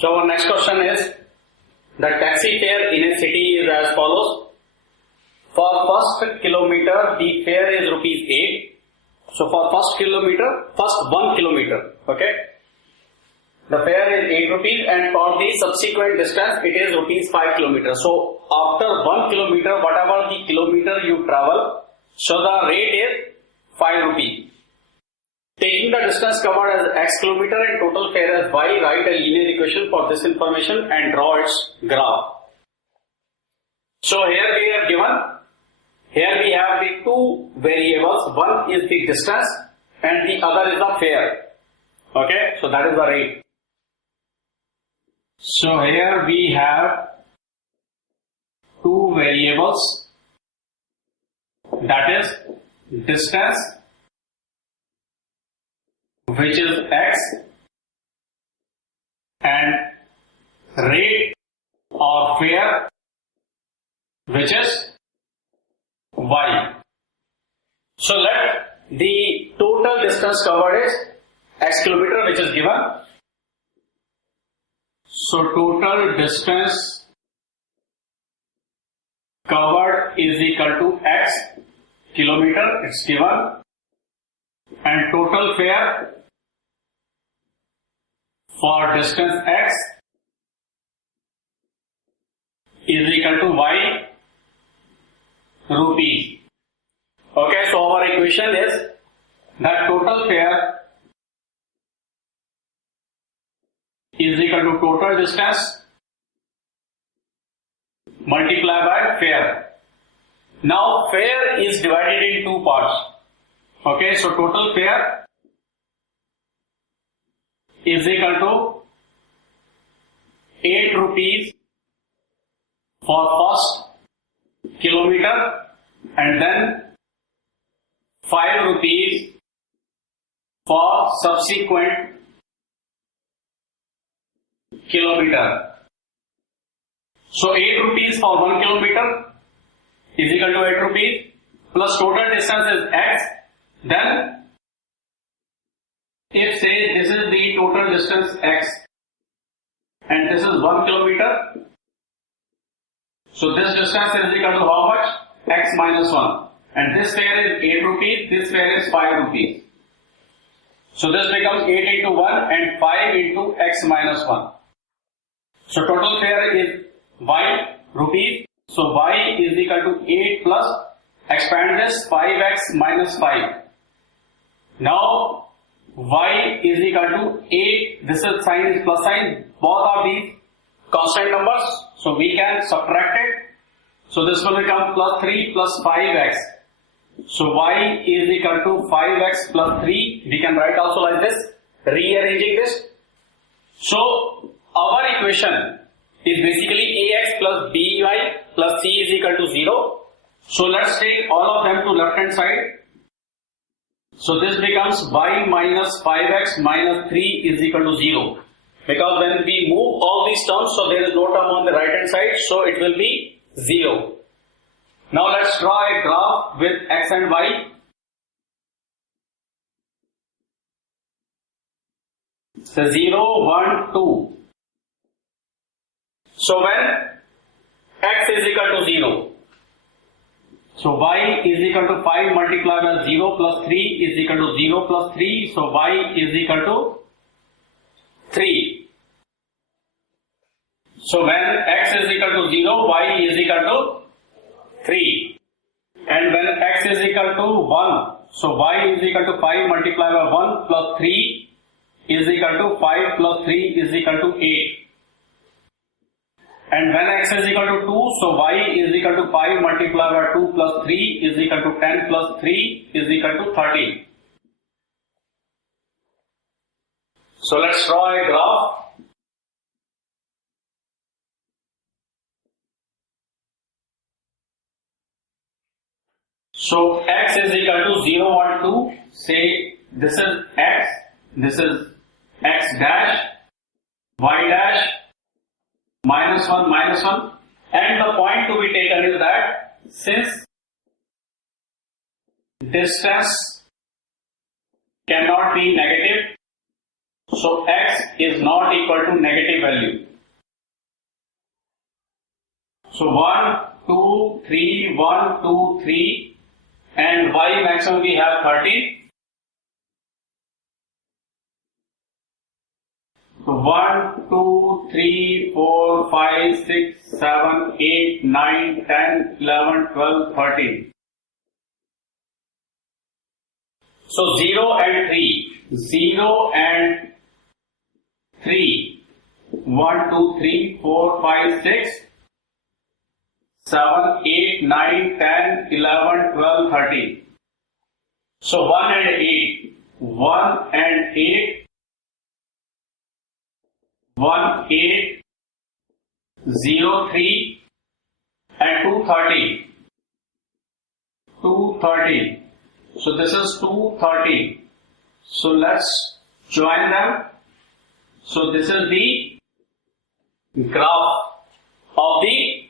So our next question is, the taxi fare in a city is as follows. For first kilometer, the fare is rupees 8. So for first 1 kilometer, okay, the fare is 8 rupees, and for the subsequent distance, it is rupees 5 kilometers. So after 1 kilometer, whatever the kilometer you travel, so the rate is 5 rupees. Taking the distance covered as x kilometer and total fare as y, write a linear equation for this information and draw its graph. So here we have the two variables. One is the distance and the other is the fare. Okay, so that is the rate. So here we have two variables, that is distance, which is x, and rate or fare, which is y. So let the total distance covered is x kilometer, which is given. So total distance covered is equal to x kilometer, it's given, and total fare for distance x is equal to y rupees. Okay, so our equation is that total fare is equal to total distance multiplied by fare. Now fare is divided in two parts. Okay, so total fare is equal to 8 rupees for first kilometer and then 5 rupees for subsequent kilometer. So 8 rupees for 1 kilometer is equal to 8 rupees plus total distance is x. Then if say this is the total distance x and this is 1 kilometer, so this distance is equal to how much? X minus 1, and this fare is 8 rupees, this fare is 5 rupees. So this becomes 8 into 1 and 5 into x minus 1. So total fare is y rupees. So y is equal to 8 plus, expand this, 5x minus 5. Now y is equal to 8, this is sign is plus sign, both of these constant numbers, so we can subtract it. So this will become plus 3 plus 5x. So y is equal to 5x plus 3. We can write also like this, rearranging this. So our equation is basically ax plus by plus c is equal to 0. So let's take all of them to left hand side. So this becomes y minus 5x minus 3 is equal to 0. Because when we move all these terms, so there is no term on the right hand side, so it will be 0. Now let's draw a graph with x and y. So 0, 1, 2. So when x is equal to 0, so y is equal to 5 multiplied by 0 plus 3 is equal to 0 plus 3, so y is equal to 3. So when x is equal to 0, y is equal to 3. And when x is equal to 1, so y is equal to 5 multiplied by 1 plus 3 is equal to 5 plus 3 is equal to 8. And when x is equal to 2, so y is equal to 5 multiplied by 2 plus 3 is equal to 10 plus 3 is equal to 30. So let's draw a graph. So x is equal to 0, 1, 2. Say this is x, this is x dash, y dash, minus 1, minus 1. And the point to be taken is that since distance cannot be negative, So x is not equal to negative value. So 1, 2, 3, 1, 2, 3 and y maximum we have 13. So 1, 2, 3, 4, 5, 6, 7, 8, 9, 10, 11, 12, 13. So 0 and 3. 0 and 3. 1, 2, 3, 4, 5, 6, 7, 8, 9, 10, 11, 12, 13. So 1 and 8. 1 and 8. 1, 8, 0, 3 and 2, 13. 2, 13. So this is 2, 13. So let's join them. So this is the graph of the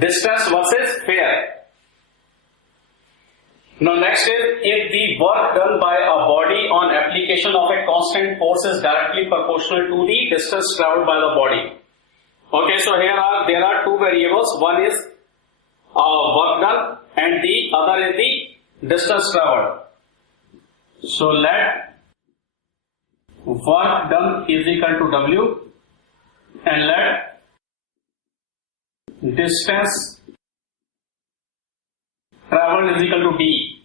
distance versus pair. Now next is, if the work done by a body on application of a constant force is directly proportional to the distance travelled by the body. Okay, so there are two variables. One is work done and the other is the distance travelled. So let work done is equal to W and let distance travelled is equal to D.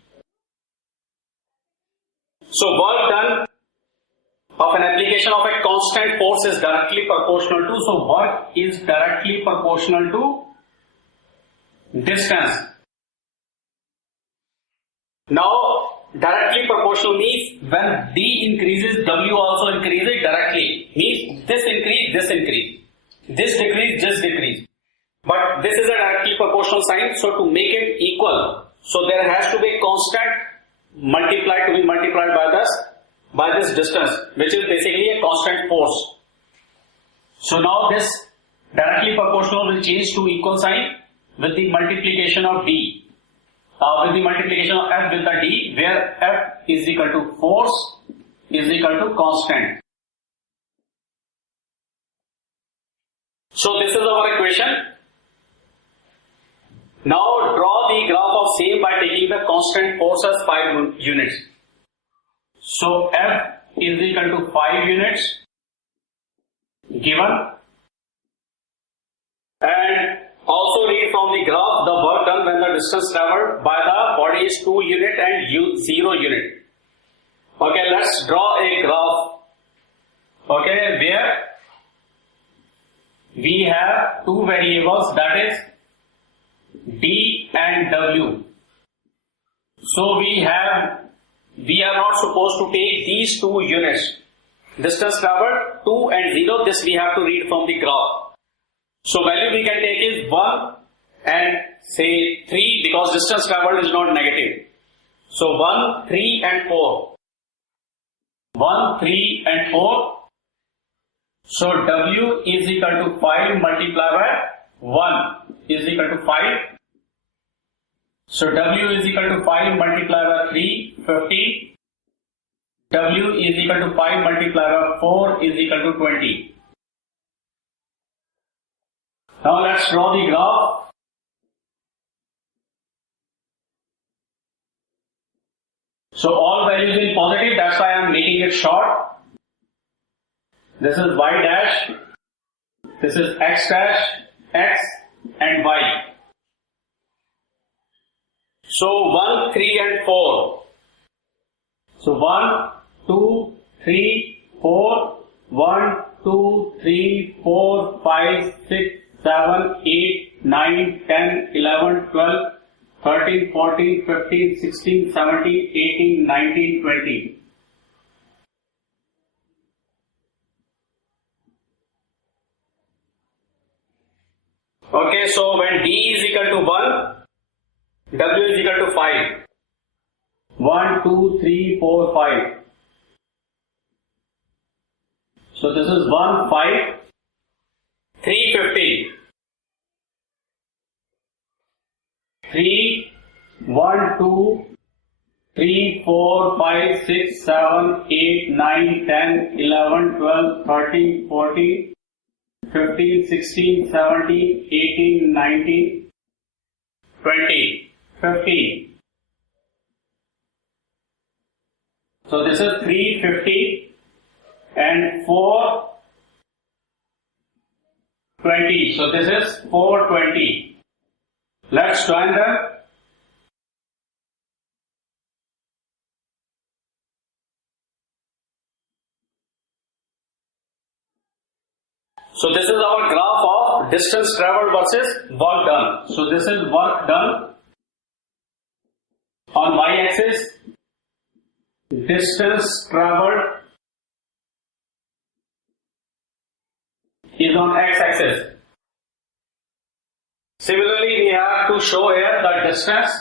So work done of an application of a constant force is directly proportional to, so work is directly proportional to distance. Now directly proportional means when D increases, W also increases directly. Means this increase, this increase. This decrease, this decrease. But this is a directly proportional sign, so to make it equal, so there has to be a constant to be multiplied by this distance, which is basically a constant force. So now this directly proportional will change to equal sign with the multiplication of D. With the multiplication of F with the D, where F is equal to force is equal to constant. So this is our equation. Now draw the graph of same by taking the constant force as 5 units. So F is equal to 5 units given, and also read from the graph the work done when the distance travelled by the body is 2 unit and 0 unit. Okay, let's draw a graph. Okay, where we have two variables, that is D and W. So we are not supposed to take these 2 units. Distance travelled 2 and 0, this we have to read from the graph. So value we can take is 1 and say 3, because distance travelled is not negative. So 1, 3 and 4. 1, 3 and 4. So W is equal to 5 multiplied by 1 is equal to 5. So W is equal to 5 multiplied by 3, 15. W is equal to 5 multiplied by 4 is equal to 20. Now let's draw the graph. So all values in positive, that's why I am making it short. This is Y dash, this is X dash, X and Y. So 1, 3 and 4. So 1, 2, 3, 4, 1, 2, 3, 4, 5, 6, 7, 8, 9, 10, 11, 12, 13, 14, 15, 16, 17, 18, 19, 20. Okay, so when D is equal to 1, W is equal to 5. 1, 2, 3, 4, 5. So this is 1, 5, 3, 15. 3, 1, 2, 3, 4, 5, 6, 7, 8, 9, 10, 11, 12, 13, 14, 15, 16, 17, 18, 19, 20, 15. So this is 350 and 420. So this is 420. Let's join them. So this is our graph of distance traveled versus work done. So this is work done on y-axis, distance traveled is on x-axis. Similarly, we have to show here the distance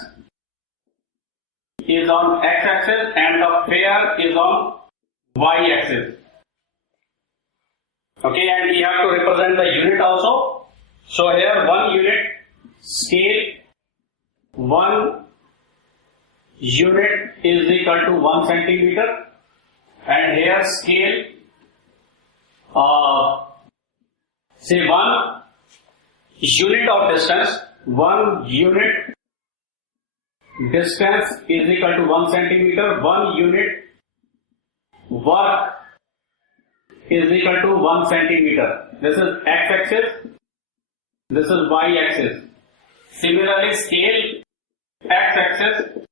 is on x-axis and the fare is on y-axis. Okay, and we have to represent the unit also. So here 1 unit scale, 1 unit is equal to 1 centimeter, and here scale, say 1 unit of distance, 1 unit distance is equal to 1 centimeter, 1 unit work is equal to 1 centimeter. This is x-axis, this is y-axis. Similarly, scale x-axis,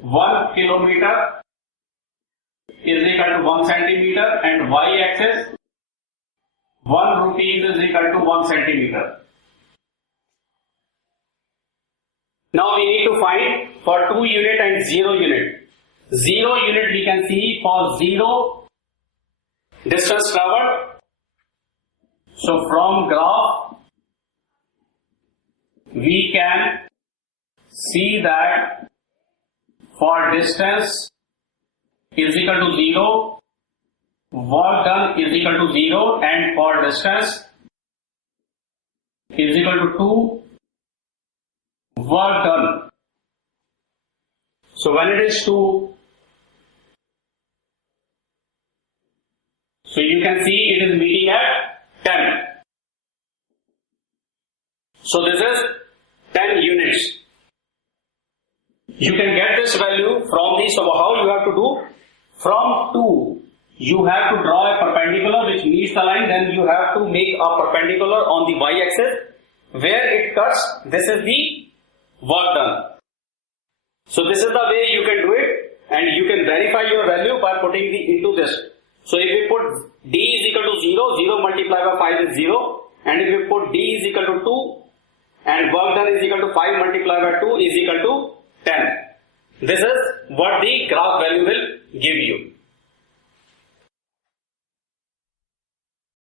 1 kilometer is equal to 1 centimeter, and y-axis, 1 rupees is equal to 1 centimeter. Now we need to find for 2 unit and 0 unit. 0 unit we can see for 0 distance traveled. So from graph we can see that for distance is equal to 0, work done is equal to 0, and for distance is equal to 2, work done. So when it is 2, so you can see it is meeting at 10. So this is 10 units. You can get this value from the, so how you have to do? From 2, you have to draw a perpendicular which meets the line, then you have to make a perpendicular on the y-axis. Where it cuts, this is the work done. So this is the way you can do it, and you can verify your value by putting the into this. So if we put d is equal to 0, 0 multiplied by 5 is 0, and if we put d is equal to 2, and work done is equal to 5 multiplied by 2 is equal to 10. This is what the graph value will give you.